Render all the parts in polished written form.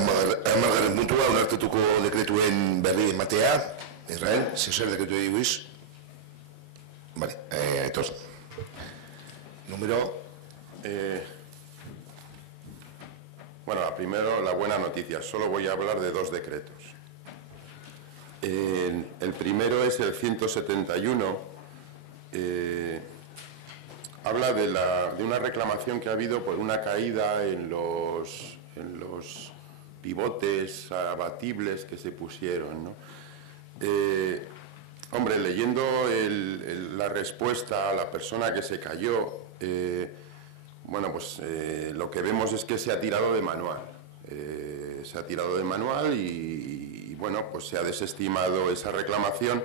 Hamargarren puntua, onartuko dekretuen berri ematea. Israel, zer dekretu egibuiz? Vale, aitor. Número... Bueno, primero la buena noticia. Solo voy a hablar de dos decretos. El primero es el 171. Habla de una reclamación que ha habido por una caída en los pivotes abatibles que se pusieron, ¿no? Hombre, leyendo la respuesta a la persona que se cayó, bueno, pues lo que vemos es que se ha tirado de manual. Se ha tirado de manual y bueno, pues se ha desestimado esa reclamación,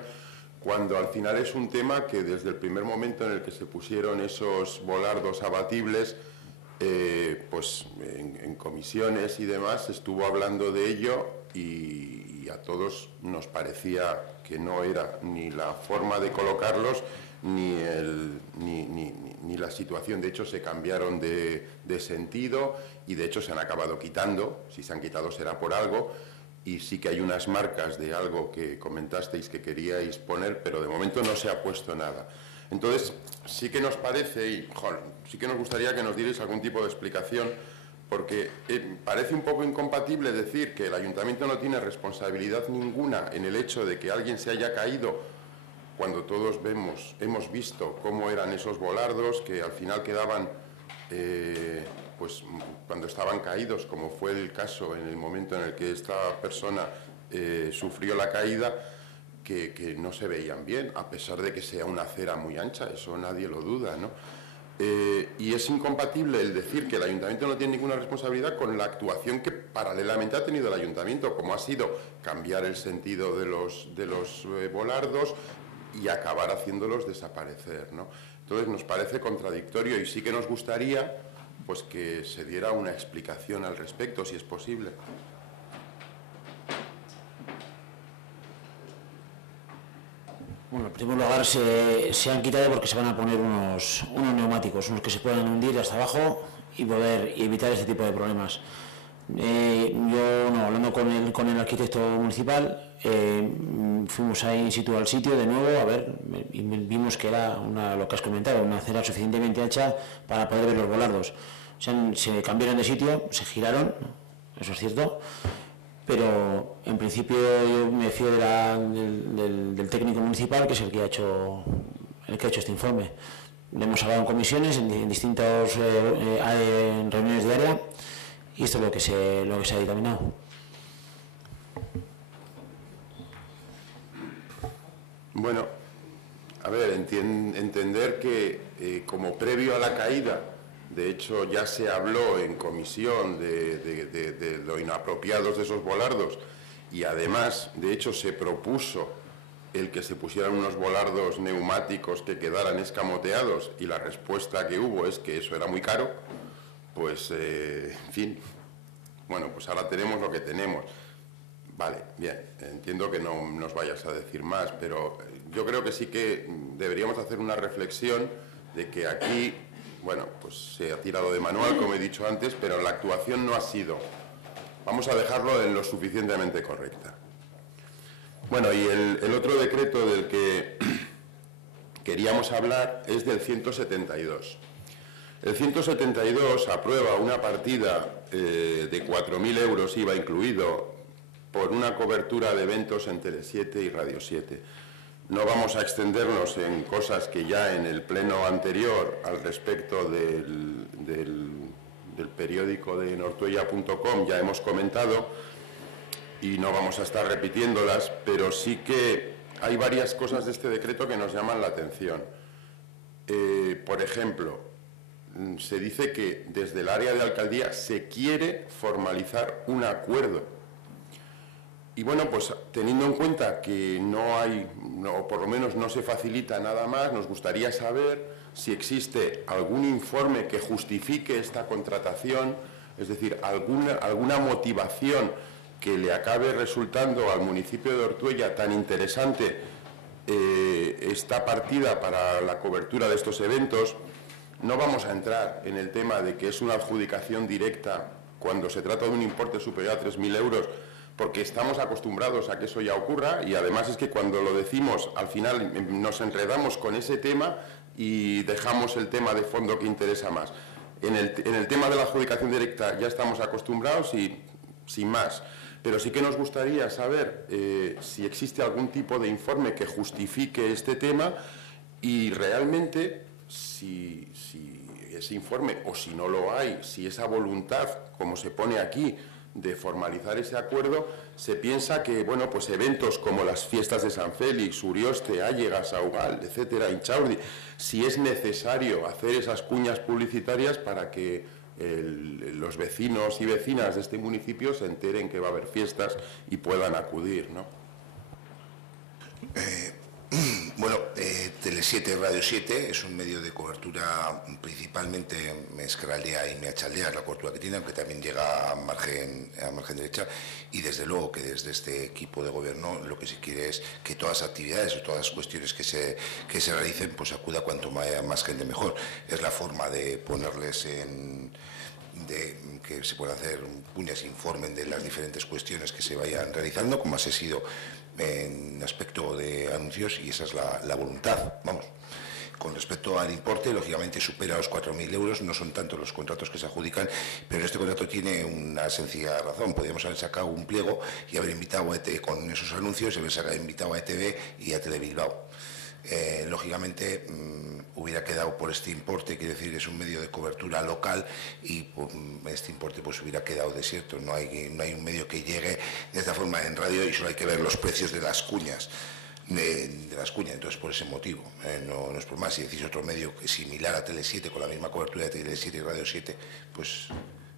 cuando al final es un tema que desde el primer momento en el que se pusieron esos volardos abatibles, pues en comisiones y demás se estuvo hablando de ello y a todos nos parecía que no era ni la forma de colocarlos ni la situación. De hecho, se cambiaron de sentido y de hecho se han acabado quitando. Si se han quitado será por algo, y sí que hay unas marcas de algo que comentasteis que queríais poner, pero de momento no se ha puesto nada. Entonces, sí que nos parece, y sí que nos gustaría que nos dierais algún tipo de explicación, porque parece un poco incompatible decir que el ayuntamiento no tiene responsabilidad ninguna en el hecho de que alguien se haya caído, cuando todos hemos visto cómo eran esos volardos, que al final quedaban, pues cuando estaban caídos, como fue el caso en el momento en el que esta persona sufrió la caída, que no se veían bien, a pesar de que sea una acera muy ancha, eso nadie lo duda, ¿no? Y es incompatible el decir que el ayuntamiento no tiene ninguna responsabilidad con la actuación que paralelamente ha tenido el ayuntamiento, como ha sido cambiar el sentido de los volardos y acabar haciéndolos desaparecer, ¿no? Entonces nos parece contradictorio y sí que nos gustaría pues que se diera una explicación al respecto, si es posible. Bueno, en primer lugar se han quitado porque se van a poner unos neumáticos, unos que se puedan hundir hasta abajo y poder evitar este tipo de problemas. Hablando con el arquitecto municipal, fuimos ahí in situ al sitio de nuevo a ver, y vimos que era lo que has comentado, una acera suficientemente ancha para poder ver los volardos. Se cambiaron de sitio, se giraron, eso es cierto, pero en principio yo me fío del técnico municipal, que es el que ha hecho este informe. Hemos hablado en comisiones, en distintas reuniones de área, y esto es lo que se ha dictaminado. Bueno, a ver, entender que como previo a la caída, de hecho ya se habló en comisión de lo inapropiados de esos volardos, y además, de hecho, se propuso el que se pusieran unos volardos neumáticos que quedaran escamoteados, y la respuesta que hubo es que eso era muy caro. Pues, en fin, bueno, pues ahora tenemos lo que tenemos. Vale, bien, entiendo que no nos vayas a decir más, pero yo creo que sí que deberíamos hacer una reflexión de que aquí, bueno, pues se ha tirado de manual, como he dicho antes, pero la actuación no ha sido, vamos a dejarlo en lo suficientemente correcta. Bueno, y el otro decreto del que queríamos hablar es del 172. El 172 aprueba una partida de 4.000 euros, IVA incluido, por una cobertura de eventos en Tele7 y Radio 7. No vamos a extendernos en cosas que ya en el pleno anterior al respecto del periódico de enortuella.com ya hemos comentado, y no vamos a estar repitiéndolas, pero sí que hay varias cosas de este decreto que nos llaman la atención. Por ejemplo, se dice que desde el área de alcaldía se quiere formalizar un acuerdo. Y bueno, pues teniendo en cuenta que por lo menos no se facilita nada más, nos gustaría saber si existe algún informe que justifique esta contratación, es decir, alguna motivación que le acabe resultando al municipio de Ortuella tan interesante esta partida para la cobertura de estos eventos. No vamos a entrar en el tema de que es una adjudicación directa cuando se trata de un importe superior a 3.000 euros, porque estamos acostumbrados a que eso ya ocurra, y además es que cuando lo decimos al final nos enredamos con ese tema y dejamos el tema de fondo que interesa más. En el tema de la adjudicación directa ya estamos acostumbrados y sin más, pero sí que nos gustaría saber si existe algún tipo de informe que justifique este tema y realmente si ese informe, o si no lo hay, si esa voluntad, como se pone aquí, de formalizar ese acuerdo, se piensa que, bueno, pues eventos como las fiestas de San Félix, Urioste, Águeda, Saugal, etcétera, Inchaurdi, si es necesario hacer esas cuñas publicitarias para que los vecinos y vecinas de este municipio se enteren que va a haber fiestas y puedan acudir, ¿no? Bueno, Tele7, Radio 7 es un medio de cobertura principalmente en Ezkerraldea y Meatzaldea, es la cobertura que tiene, aunque también llega a margen derecha, y desde luego que desde este equipo de gobierno lo que se quiere es que todas las actividades o todas las cuestiones que se realicen, pues acuda cuanto más gente mejor. Es la forma de ponerles que se puedan hacer cuñas, informen de las diferentes cuestiones que se vayan realizando, como ha sido en aspecto de anuncios, y esa es la voluntad, vamos. Con respecto al importe, lógicamente supera los 4.000 euros, no son tantos los contratos que se adjudican, pero este contrato tiene una sencilla razón. Podríamos haber sacado un pliego y haber invitado a ETV con esos anuncios, y haber invitado a ETV y a Telebilbao. Lógicamente hubiera quedado por este importe, quiere decir, es un medio de cobertura local, y este importe pues hubiera quedado desierto. No hay un medio que llegue de esta forma en radio, y solo hay que ver los precios de las cuñas. Entonces por ese motivo, no es por más. Si decís otro medio similar a Tele7 con la misma cobertura de Tele7 y Radio 7, pues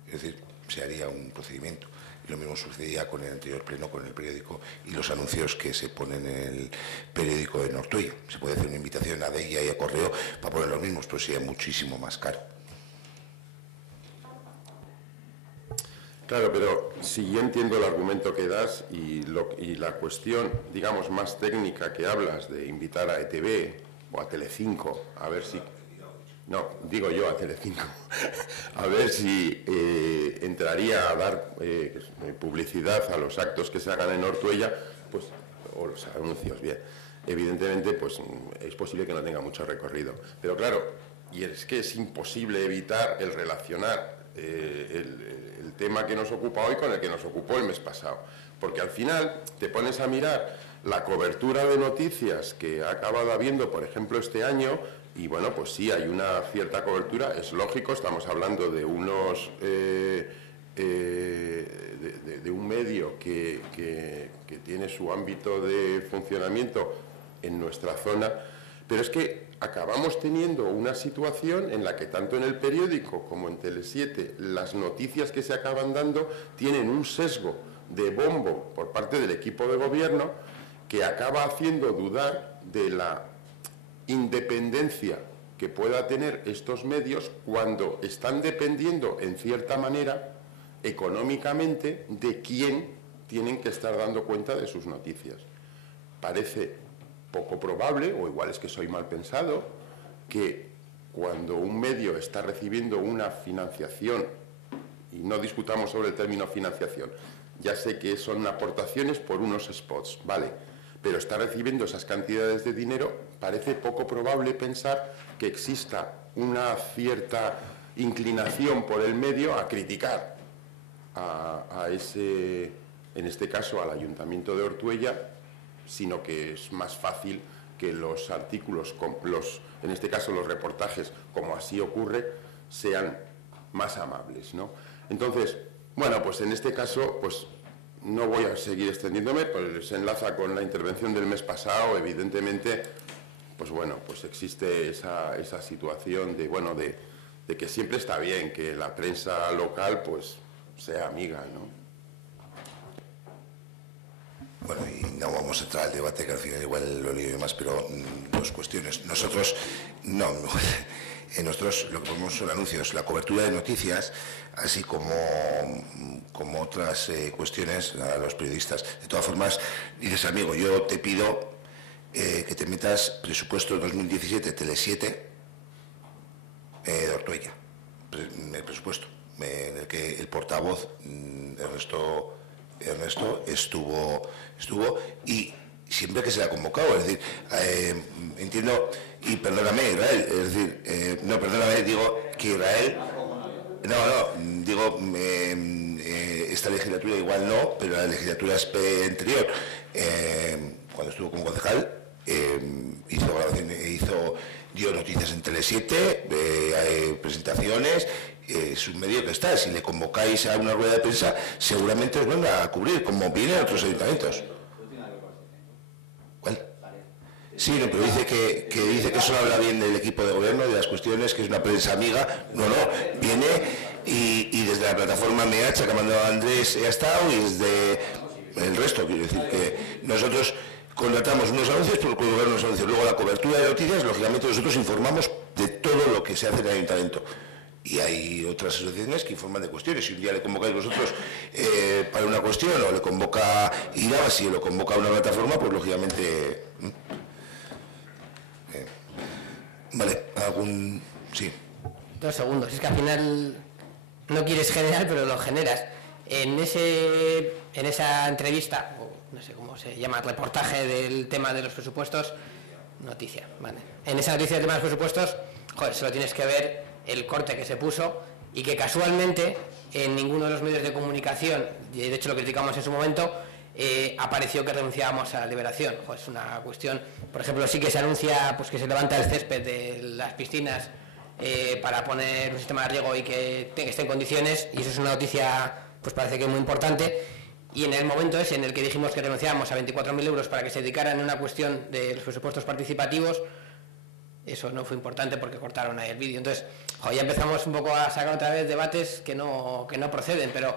es decir, se haría un procedimiento. Y lo mismo sucedía con el anterior pleno, con el periódico y los anuncios que se ponen en el periódico de Ortuella. Se puede hacer una invitación a Deia y a Correo para poner los mismos, pero sería muchísimo más caro. Claro, pero si yo entiendo el argumento que das y la cuestión, digamos, más técnica que hablas de invitar a ETV o a Telecinco, a ver si... No, digo yo a Telecinco, a ver si entraría a dar publicidad a los actos que se hagan en Ortuella, pues, o los anuncios, bien. Evidentemente, pues es posible que no tenga mucho recorrido. Pero claro, y es que es imposible evitar el relacionar el tema que nos ocupa hoy con el que nos ocupó el mes pasado. Porque al final te pones a mirar la cobertura de noticias que ha acabado habiendo, por ejemplo, este año, y bueno, pues sí, hay una cierta cobertura, es lógico, estamos hablando de unos... de un medio que tiene su ámbito de funcionamiento en nuestra zona, pero es que acabamos teniendo una situación en la que tanto en el periódico como en Tele7 las noticias que se acaban dando tienen un sesgo de bombo por parte del equipo de gobierno que acaba haciendo dudar de la independencia que pueda tener estos medios cuando están dependiendo en cierta manera económicamente de quién tienen que estar dando cuenta de sus noticias. Parece poco probable, o igual es que soy mal pensado, que cuando un medio está recibiendo una financiación, y no discutamos sobre el término financiación, ya sé que son aportaciones por unos spots, vale, pero está recibiendo esas cantidades de dinero, parece poco probable pensar que exista una cierta inclinación por el medio a criticar a ese, en este caso al Ayuntamiento de Ortuella, sino que es más fácil que los artículos, en este caso los reportajes, como así ocurre, sean más amables, ¿no? Entonces, bueno, pues en este caso, pues no voy a seguir extendiéndome, pues se enlaza con la intervención del mes pasado, evidentemente, pues bueno, pues existe esa situación de, bueno, de que siempre está bien que la prensa local, pues, sea amiga, ¿no? Bueno, y no vamos a entrar al debate, que al final igual lo lío más, pero dos cuestiones. Nosotros, nosotros lo que ponemos son anuncios, la cobertura de noticias, así como otras cuestiones a los periodistas. De todas formas, dices, amigo, yo te pido que te metas presupuesto 2017, Tele7 de Ortuella, el presupuesto. en el que el portavoz Ernesto estuvo y siempre que se le ha convocado, es decir, entiendo, y perdóname Israel, es decir, no, perdóname, digo que Israel, digo, esta legislatura igual no, pero la legislatura anterior, cuando estuvo como concejal, dio noticias en Tele7, presentaciones, es un medio que está, si le convocáis a una rueda de prensa, seguramente os van a cubrir, como vienen otros ayuntamientos. ¿Cuál? Sí, no, pero dice que solo habla bien del equipo de gobierno, de las cuestiones, que es una prensa amiga. No, viene y desde la plataforma MH que ha mandado Andrés ha estado, y desde el resto, quiero decir que nosotros contratamos unos anuncios por el gobierno, unos anuncios. Luego la cobertura de noticias, lógicamente nosotros informamos de todo lo que se hace en el ayuntamiento. Y hay otras asociaciones que informan de cuestiones. Si un día le convocáis vosotros para una cuestión, o le convoca Irabasi o lo convoca una plataforma, pues lógicamente... Vale, algún... Sí. 2 segundos, es que al final no quieres generar, pero lo generas. En esa entrevista, o no sé cómo se llama, reportaje del tema de los presupuestos, noticia, vale. En esa noticia del tema de los presupuestos, joder, se lo tienes que ver el corte que se puso, y que casualmente en ninguno de los medios de comunicación, y de hecho lo criticamos en su momento, apareció que renunciábamos a la liberación. Pues es una cuestión, por ejemplo, sí que se anuncia pues que se levanta el césped de las piscinas para poner un sistema de riego y que esté en condiciones, y eso es una noticia, pues parece que muy importante. Y en el momento ese en el que dijimos que renunciábamos a 24.000 euros para que se dedicaran a una cuestión de los presupuestos participativos, eso no fue importante porque cortaron ahí el vídeo. Entonces, ya empezamos un poco a sacar otra vez debates que no proceden, pero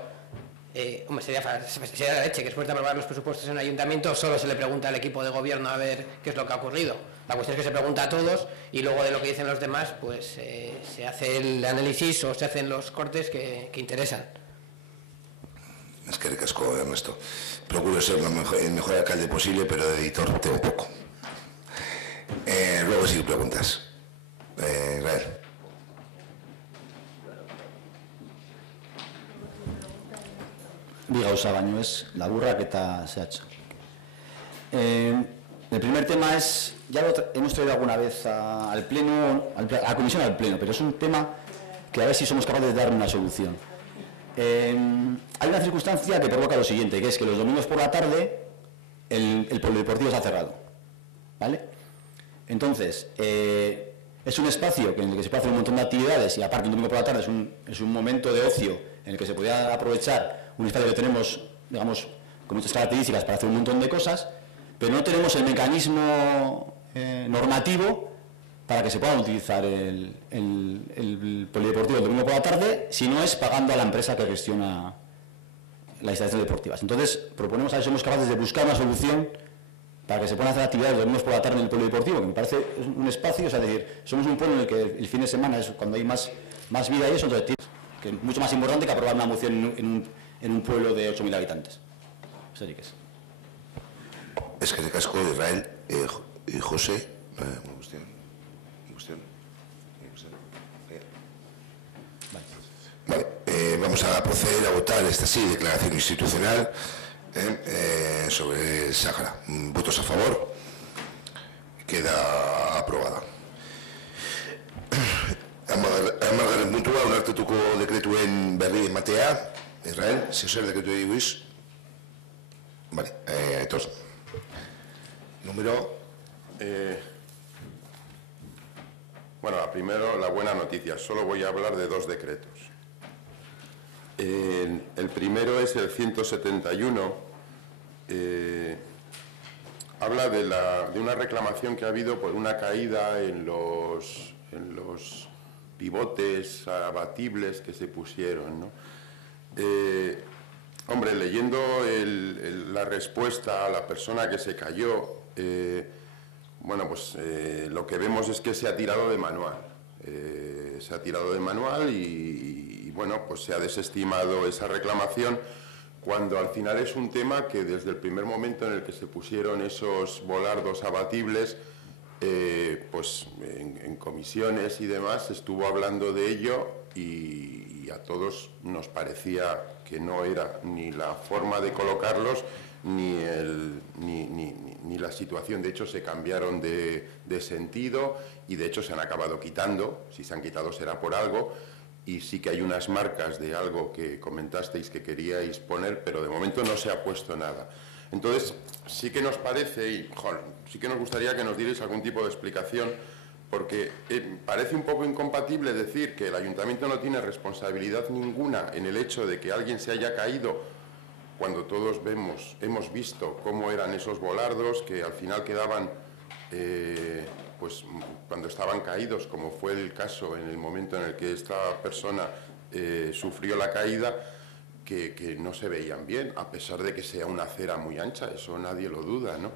hombre, sería la leche que después de aprobar los presupuestos en un ayuntamiento solo se le pregunta al equipo de gobierno a ver qué es lo que ha ocurrido. La cuestión es que se pregunta a todos, y luego de lo que dicen los demás, pues se hace el análisis o se hacen los cortes que interesan. Es que recasco, Ernesto. Procuro ser el mejor alcalde posible, pero de editor tengo poco. Luego sí preguntas. Israel. Gauza baino ez, laburrak eta zehatza. El primer tema es, ya lo hemos traído alguna vez al Pleno, a la Comisión, al Pleno, pero es un tema que a ver si somos capaces de dar una solución. Hay una circunstancia que provoca lo siguiente, que es que los domingos por la tarde el polideportivo está cerrado, ¿vale? Entonces, es un espacio en el que se puede hacer un montón de actividades, y aparte un domingo por la tarde es un momento de ocio en el que se podría aprovechar un espacio que tenemos, digamos, con muchas características para hacer un montón de cosas, pero no tenemos el mecanismo normativo para que se pueda utilizar el polideportivo el domingo por la tarde, si no es pagando a la empresa que gestiona las instalaciones deportivas. Entonces, proponemos a ver si somos capaces de buscar una solución para que se puedan hacer actividades los domingos por la tarde en el polideportivo, que me parece un espacio, o sea, es decir, somos un pueblo en el que el fin de semana es cuando hay más vida y eso, entonces, que es mucho más importante que aprobar una moción en un pueblo de 8.000 habitantes. Eso sí que es. Es que recasco, Israel y José. Vale, vamos a proceder a votar esta declaración institucional sobre el Sáhara. Votos a favor. Queda aprobada. Amargaren puntua, onartuko dekretuen berri ematea. Israel, zer dekretu egibuiz? Vale, entonces. Número... Bueno, primero la buena noticia. Solo voy a hablar de 2 decretos. El primero es el 171. Habla de una reclamación que ha habido por una caída en los pivotes abatibles que se pusieron, ¿no? Hombre, leyendo la respuesta a la persona que se cayó, bueno, pues lo que vemos es que se ha tirado de manual. Se ha tirado de manual y bueno, pues se ha desestimado esa reclamación, cuando al final es un tema que desde el primer momento en el que se pusieron esos volardos abatibles, pues en comisiones y demás se estuvo hablando de ello, y a todos nos parecía que no era ni la forma de colocarlos ni la situación. De hecho, se cambiaron de sentido y de hecho se han acabado quitando. Si se han quitado será por algo, y sí que hay unas marcas de algo que comentasteis que queríais poner, pero de momento no se ha puesto nada. Entonces, sí que nos parece, y sí que nos gustaría que nos dierais algún tipo de explicación, porque parece un poco incompatible decir que el ayuntamiento no tiene responsabilidad ninguna en el hecho de que alguien se haya caído, cuando todos hemos visto cómo eran esos volardos, que al final quedaban, pues cuando estaban caídos, como fue el caso en el momento en el que esta persona sufrió la caída, que no se veían bien, a pesar de que sea una acera muy ancha, eso nadie lo duda, ¿no?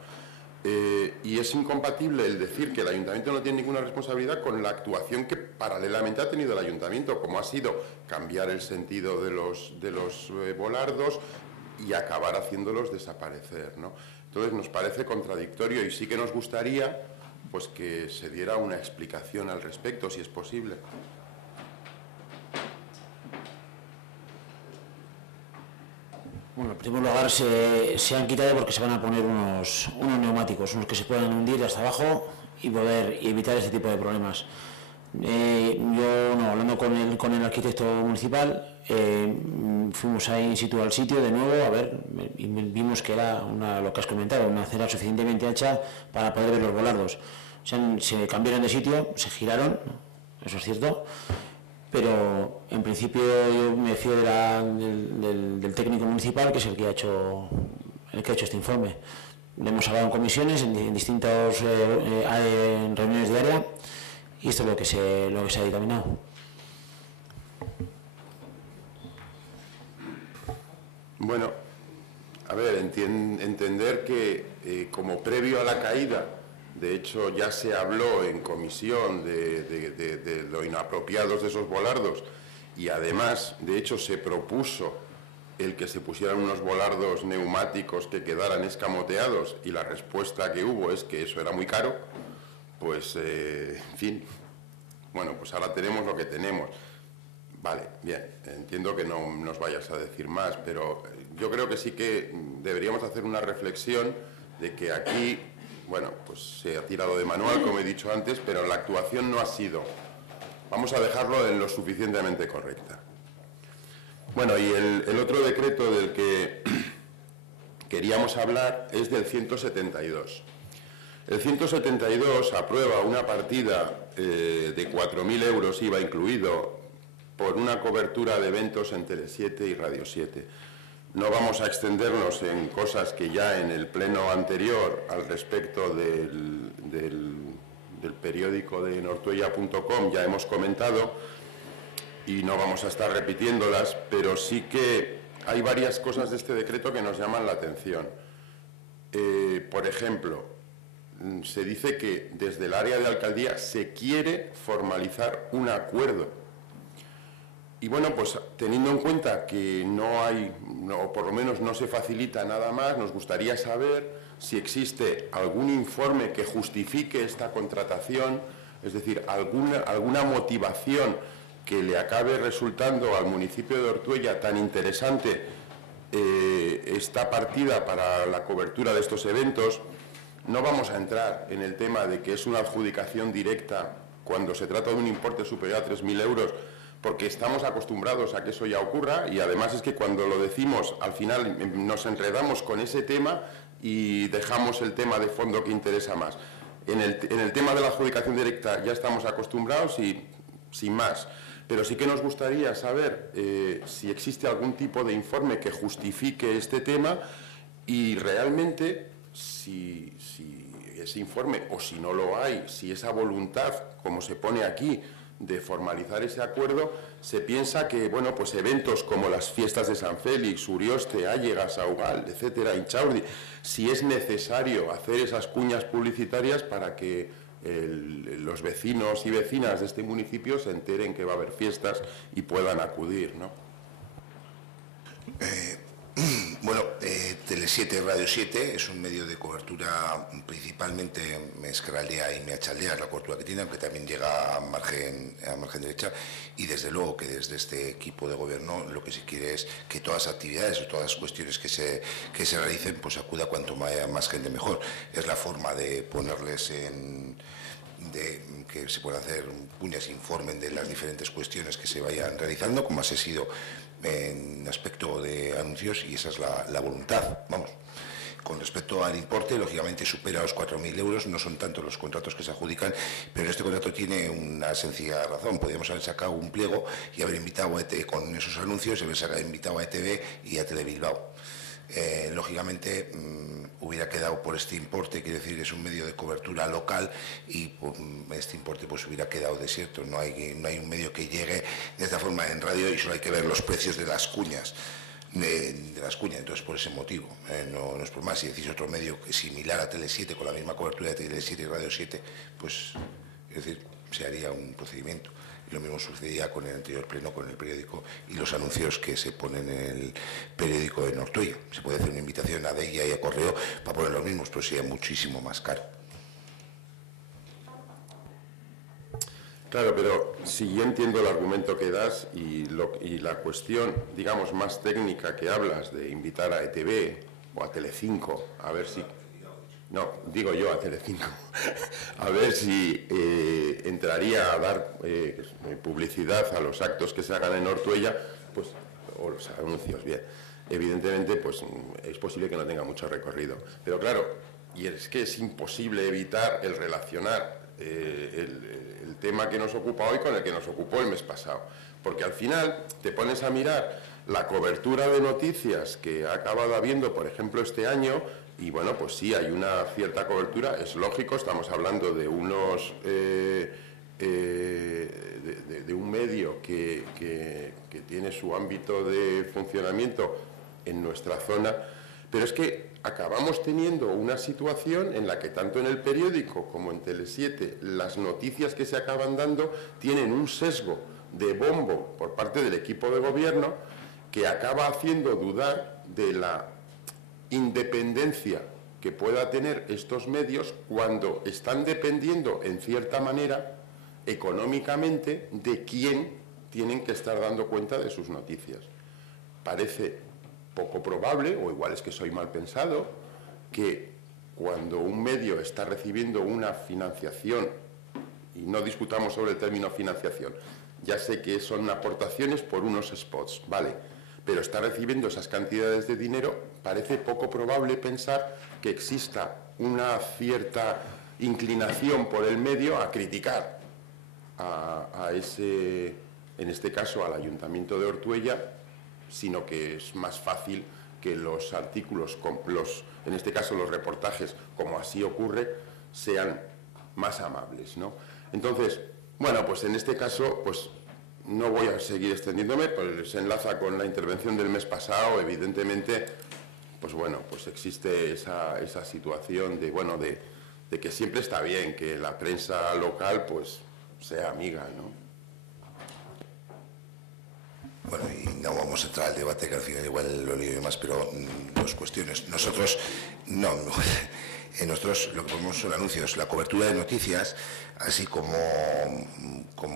Y es incompatible el decir que el ayuntamiento no tiene ninguna responsabilidad con la actuación que paralelamente ha tenido el ayuntamiento, como ha sido cambiar el sentido de los volardos y acabar haciéndolos desaparecer, ¿no? Entonces nos parece contradictorio y sí que nos gustaría pues que se diera una explicación al respecto, si es posible. Bueno, en primer lugar se han quitado porque se van a poner unos neumáticos, unos que se puedan hundir hasta abajo y poder evitar este tipo de problemas. Hablando con el arquitecto municipal, fuimos ahí in situ al sitio de nuevo a ver, y vimos que era lo que has comentado, una acera suficientemente ancha para poder ver los volardos. Se cambiaron de sitio, se giraron, eso es cierto, pero en principio yo me fío del técnico municipal, que es el que ha hecho este informe. Le hemos hablado en comisiones, en distintas reuniones de área, y esto es lo que se ha dictaminado. Bueno, a ver, entender que como previo a la caída, de hecho ya se habló en comisión de lo inapropiados de esos volardos, y además, de hecho, se propuso el que se pusieran unos volardos neumáticos que quedaran escamoteados, y la respuesta que hubo es que eso era muy caro. Pues, en fin, bueno, pues ahora tenemos lo que tenemos. Vale, bien, entiendo que no nos vayas a decir más, pero yo creo que sí que deberíamos hacer una reflexión de que aquí, bueno, pues se ha tirado de manual, como he dicho antes, pero la actuación no ha sido, vamos a dejarlo en lo suficientemente correcta. Bueno, y el otro decreto del que queríamos hablar es del 172. El 172 aprueba una partida de 4.000 euros, IVA incluido, por una cobertura de eventos en Tele7 y Radio 7. No vamos a extendernos en cosas que ya en el pleno anterior al respecto del periódico de nortuella.com ya hemos comentado, y no vamos a estar repitiéndolas, pero sí que hay varias cosas de este decreto que nos llaman la atención. Por ejemplo, se dice que desde el área de alcaldía se quiere formalizar un acuerdo. Y bueno, pues teniendo en cuenta que por lo menos no se facilita nada más, nos gustaría saber si existe algún informe que justifique esta contratación, es decir, alguna motivación que le acabe resultando al municipio de Ortuella tan interesante esta partida para la cobertura de estos eventos. No vamos a entrar en el tema de que es una adjudicación directa cuando se trata de un importe superior a 3.000 euros, porque estamos acostumbrados a que eso ya ocurra, y además es que cuando lo decimos al final nos enredamos con ese tema y dejamos el tema de fondo que interesa más. En el tema de la adjudicación directa ya estamos acostumbrados y sin más. Pero sí que nos gustaría saber si existe algún tipo de informe que justifique este tema, y realmente si ese informe, o si no lo hay, si esa voluntad, como se pone aquí, de formalizar ese acuerdo, se piensa que, bueno, pues eventos como las fiestas de San Félix, Urioste, Águeda, Saugal, etcétera, Inchaurdi, si es necesario hacer esas cuñas publicitarias para que los vecinos y vecinas de este municipio se enteren que va a haber fiestas y puedan acudir, ¿no? Bueno, Tele7 y Radio 7 es un medio de cobertura principalmente Ezkerraldea y Meatzaldea, es la cobertura que tiene, aunque también llega a margen derecha, y desde luego que desde este equipo de gobierno lo que se quiere es que todas las actividades o todas las cuestiones que se realicen, pues acuda cuanto más gente mejor. Es la forma de ponerles que se puedan hacer puñas, informen de las diferentes cuestiones que se vayan realizando, como ha sido en aspecto de anuncios, y esa es la voluntad, vamos. Con respecto al importe, lógicamente supera los 4.000 euros, no son tanto los contratos que se adjudican, pero este contrato tiene una sencilla razón. Podríamos haber sacado un pliego y haber invitado a ETV con esos anuncios, y haber invitado a ETV y a Telebilbao. Lógicamente hubiera quedado por este importe, quiere decir, es un medio de cobertura local, y por este importe pues hubiera quedado desierto. No hay un medio que llegue de esta forma en radio, y solo hay que ver los precios de las cuñas. Entonces por ese motivo, no es por más. Si decís otro medio similar a Tele7 con la misma cobertura de Tele7 y Radio 7, pues es decir, se haría un procedimiento. Y lo mismo sucedía con el anterior pleno, con el periódico y los anuncios que se ponen en el periódico de Ortuella. Se puede hacer una invitación a Deia y a Correo para poner los mismos, pero sería muchísimo más caro. Claro, pero si yo entiendo el argumento que das y la cuestión, digamos, más técnica que hablas de invitar a ETV o a Telecinco, a ver si... No, digo yo a Telecinco, a ver si entraría a dar publicidad a los actos que se hagan en Ortuella, pues, o los anuncios, bien. Evidentemente, pues es posible que no tenga mucho recorrido. Pero claro, y es que es imposible evitar el relacionar el tema que nos ocupa hoy con el que nos ocupó el mes pasado, porque al final te pones a mirar la cobertura de noticias que ha acabado habiendo, por ejemplo, este año, y bueno, pues sí, hay una cierta cobertura, es lógico, estamos hablando de de un medio que tiene su ámbito de funcionamiento en nuestra zona, pero es que acabamos teniendo una situación en la que tanto en el periódico como en Tele7 las noticias que se acaban dando tienen un sesgo de bombo por parte del equipo de gobierno que acaba haciendo dudar de la independencia que pueda tener estos medios cuando están dependiendo en cierta manera económicamente de quién tienen que estar dando cuenta de sus noticias. Parece poco probable, o igual es que soy mal pensado, que cuando un medio está recibiendo una financiación, y no discutamos sobre el término financiación, ya sé que son aportaciones por unos spots, vale, pero está recibiendo esas cantidades de dinero, parece poco probable pensar que exista una cierta inclinación por el medio a criticar a ese, en este caso al Ayuntamiento de Ortuella, sino que es más fácil que los artículos, en este caso los reportajes, como así ocurre, sean más amables, ¿no? Entonces, bueno, pues en este caso, pues no voy a seguir extendiéndome, pues se enlaza con la intervención del mes pasado, evidentemente, pues bueno, pues existe esa situación de, bueno, de que siempre está bien que la prensa local, pues, sea amiga, ¿no? Bueno, y no vamos a entrar al debate, que al final igual lo lío y demás, pero dos cuestiones. Nosotros lo que ponemos son anuncios, la cobertura de noticias, así como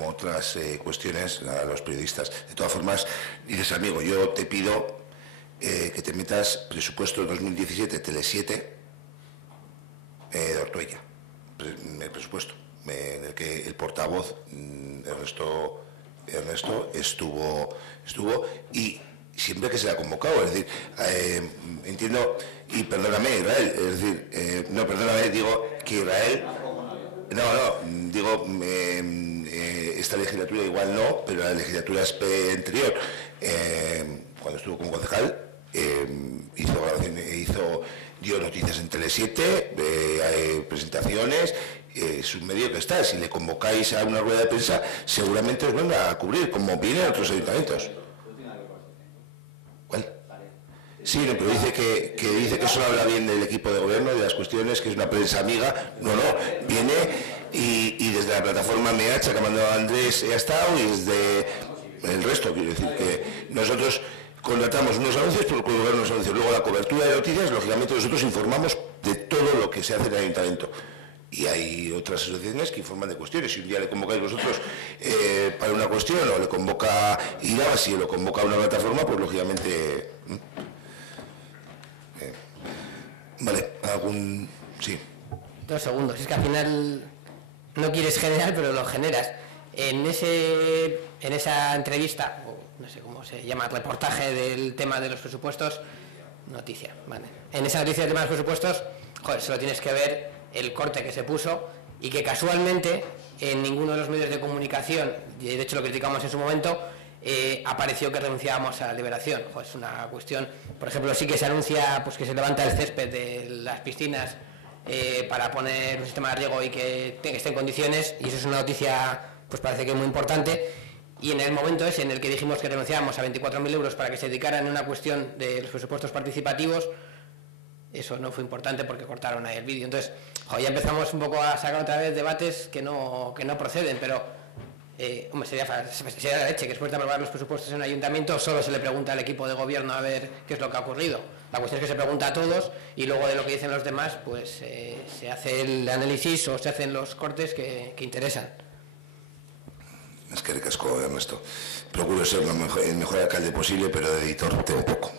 otras cuestiones a los periodistas. De todas formas, dices, amigo, yo te pido que te metas presupuesto 2017 Tele7 de Ortuella, el presupuesto, en el que el portavoz Ernesto estuvo y siempre que se le ha convocado, es decir, entiendo, y perdóname Israel, es decir, no, perdóname, digo que Israel, digo, esta legislatura igual no, pero la legislatura anterior, cuando estuvo como concejal, dio noticias en Tele7, presentaciones. Es un medio que está, si le convocáis a una rueda de prensa, seguramente os van a cubrir, como vienen otros ayuntamientos. ¿Cuál? Sí, no, pero dice que solo habla bien del equipo de gobierno, de las cuestiones, que es una prensa amiga. No, viene y desde la plataforma MH, que ha mandado Andrés, ha estado, y desde el resto, quiero decir que nosotros Contratamos unos anuncios por colocar unos anuncios. Luego la cobertura de noticias, lógicamente nosotros informamos de todo lo que se hace en el ayuntamiento. Y hay otras asociaciones que informan de cuestiones. Si un día le convocáis vosotros para una cuestión o le convoca IRABASI o lo convoca a una plataforma, pues lógicamente... Vale, algún... Sí. 2 segundos. Es que al final no quieres generar, pero lo generas. En esa entrevista, o no sé cómo se llama, reportaje del tema de los presupuestos, noticia, vale. En esa noticia del tema de los presupuestos, joder, solo tienes que ver el corte que se puso y que casualmente en ninguno de los medios de comunicación, y de hecho lo criticamos en su momento, apareció que renunciábamos a la liberación. Joder, es una cuestión, por ejemplo, sí que se anuncia pues que se levanta el césped de las piscinas para poner un sistema de riego y que esté en condiciones, y eso es una noticia, pues parece que muy importante. Y en el momento ese en el que dijimos que renunciábamos a 24.000 euros para que se dedicaran en una cuestión de los presupuestos participativos, eso no fue importante porque cortaron ahí el vídeo. Entonces, joder, ya empezamos un poco a sacar otra vez debates que no proceden, pero hombre, sería la leche que después de aprobar los presupuestos en el ayuntamiento solo se le pregunta al equipo de gobierno a ver qué es lo que ha ocurrido. La cuestión es que se pregunta a todos y luego de lo que dicen los demás pues se hace el análisis o se hacen los cortes que interesan. Es que ricasco, Ernesto. Procuro ser el mejor alcalde posible, pero de editor tengo poco.